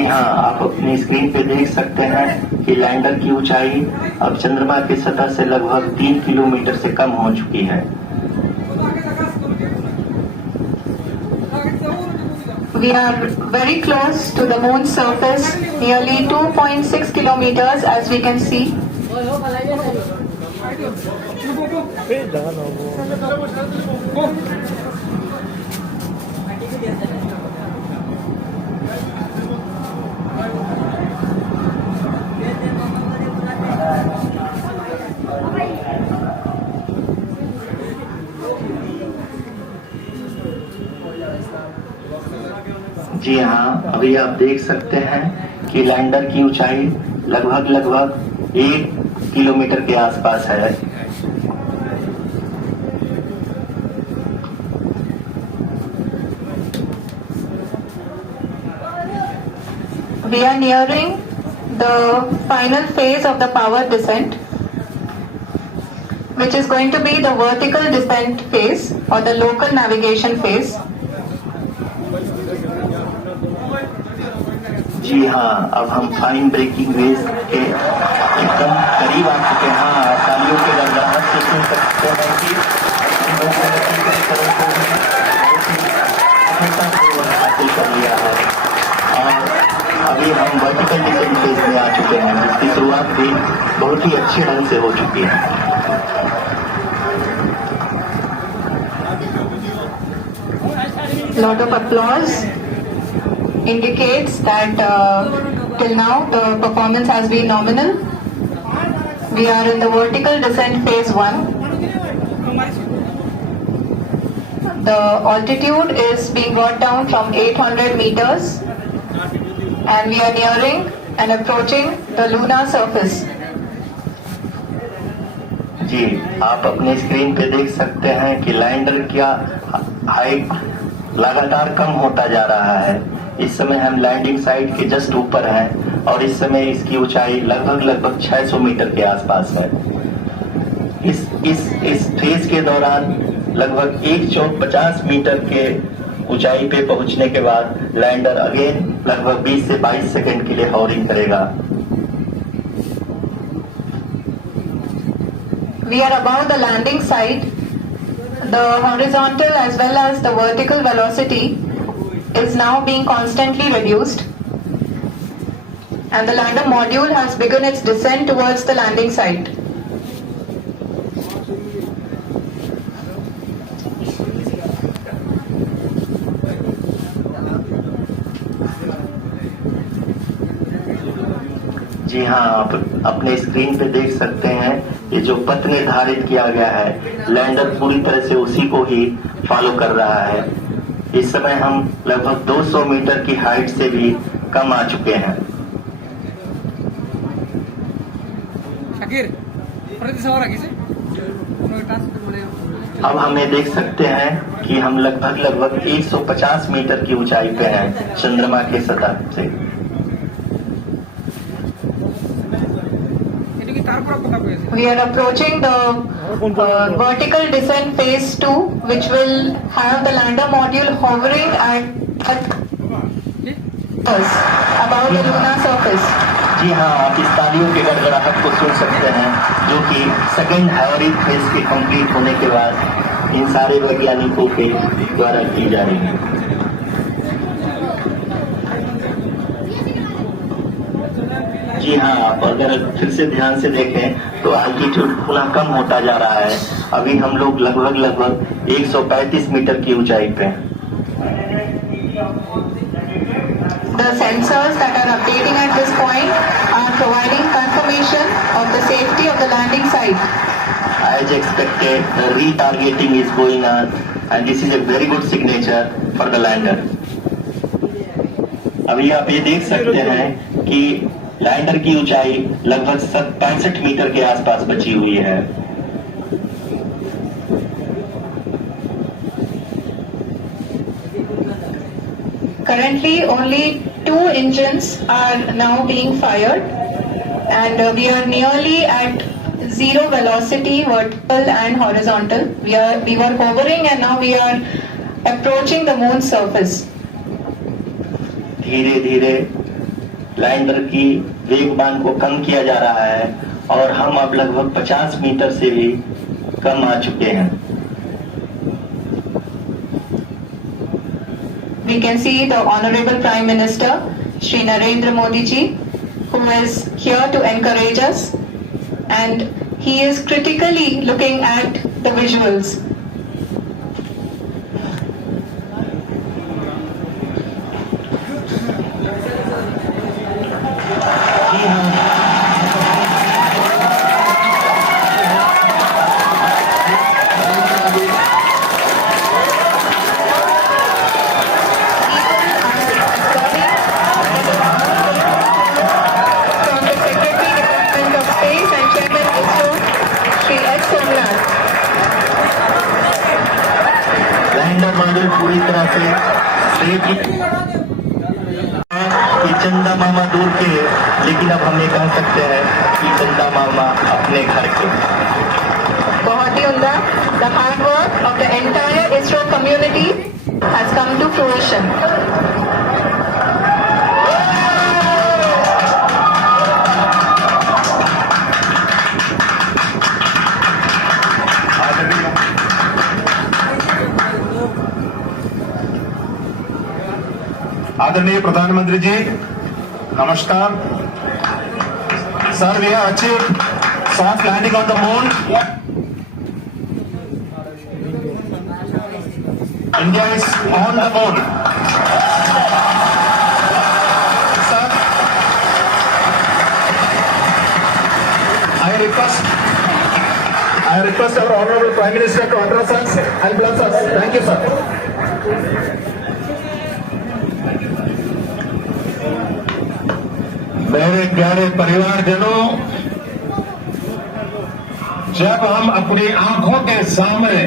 जी हाँ, आप अपनी स्क्रीन पे देख सकते हैं कि लैंडर की ऊंचाई अब चंद्रमा की सतह से लगभग 3 किलोमीटर से कम हो चुकी है। We are very close to the moon's surface, nearly 2.6 kilometers as we can see. जी हाँ, अभी आप देख सकते हैं कि लैंडर की ऊंचाई लगभग 1 किलोमीटर के आसपास है। We are nearing the final phase of the power descent, which is going to be the vertical descent phase or the local navigation phase. जी हाँ, अब हम फाइन ब्रेकिंग रेस के एकदम करीब आ चुके हैं। हाँ, तालियों के गड़गड़ाहट से सुन सकते हैं कि हासिल कर लिया है और अभी हम वर्टिकल डिसेंट फेज में आ चुके हैं, जिसकी शुरुआत भी बहुत ही अच्छे ढंग से हो चुकी है। Lot of applause indicates that till now the performance has been nominal. We are in the vertical descent phase 1. The altitude is being brought down from 800 meters and we are nearing and approaching the lunar surface. जी, आप अपने स्क्रीन पे देख सकते हैं कि लैंडर का हाइट लगातार कम होता जा रहा है। इस समय हम लैंडिंग साइट के जस्ट ऊपर हैं और इस समय इसकी ऊंचाई लगभग 600 मीटर के आसपास है। इस फेज के दौरान लगभग 150 मीटर के ऊंचाई पे पहुंचने के बाद लैंडर अगेन लगभग 20 से 22 सेकंड के लिए हॉवरिंग करेगा। We are above the landing site. The horizontal as well as the vertical velocity is now being constantly reduced and the lander module has begun its descent towards the landing site. जी हाँ, आप अपने स्क्रीन पे देख सकते हैं ये जो पथ निर्धारित किया गया है, लैंडर पूरी तरह से उसी को ही फॉलो कर रहा है। इस समय हम लगभग 200 मीटर की हाइट से भी कम आ चुके हैं। अब हमें देख सकते हैं कि हम लगभग 150 मीटर की ऊंचाई पे हैं चंद्रमा के सतह से। We are approaching the vertical descent phase 2, which will have the lander module hovering at about the lunar surface. जी हाँ, आप इस तालियों के गड़गड़ाहट को सुन सकते हैं, जो कि सेकेंड हॉवरिंग फेज के कंप्लीट होने के बाद इन सारे वैज्ञानिकों के द्वारा की जा रही है। जी हाँ, आप अगर फिर से ध्यान से देखें तो आल्टीट्यूड पुनः कम होता जा रहा है। अभी हम लोग लगभग 135 मीटर की ऊंचाई पे हैं। The sensors that are updating at this point are providing confirmation of the safety of the landing site. As expected, the retargeting is going on and this is a very good signature for the lander. अभी आप ये देख सकते हैं कि लैंडर की ऊंचाई लगभग 65 मीटर के आसपास बची हुई है। Currently, only 2 engines are now being fired, and we are nearly at zero velocity, vertical and horizontal. We were hovering, and now we are approaching the moon's surface. धीरे धीरे लैंडर की वेगमान को कम किया जा रहा है और हम अब लगभग 50 मीटर से भी कम आ चुके हैं। We can see the Honorable Prime Minister, Shri Narendra Modi ji, who is here to encourage us, and he is critically looking at the visuals. जी हाँ, From the Secretary Department of Space and Chairman ISRO, Shri S. Somnath. Lander module पूरी तरह से सेफ कि चंदा मामा दूर के, लेकिन अब हम ये कह सकते हैं कि चंदा मामा अपने घर के। बहुत ही उम्दा. The hard work of the entire ISRO community has come to fruition. आदरणीय प्रधानमंत्री जी, नमस्कार sir. We have achieved soft landing on the moon. India is on the moon. Sir, I request our Honorable Prime Minister to address us and bless us. Thank you, sir. मेरे प्यारे परिवारजनों, जब हम अपनी आंखों के सामने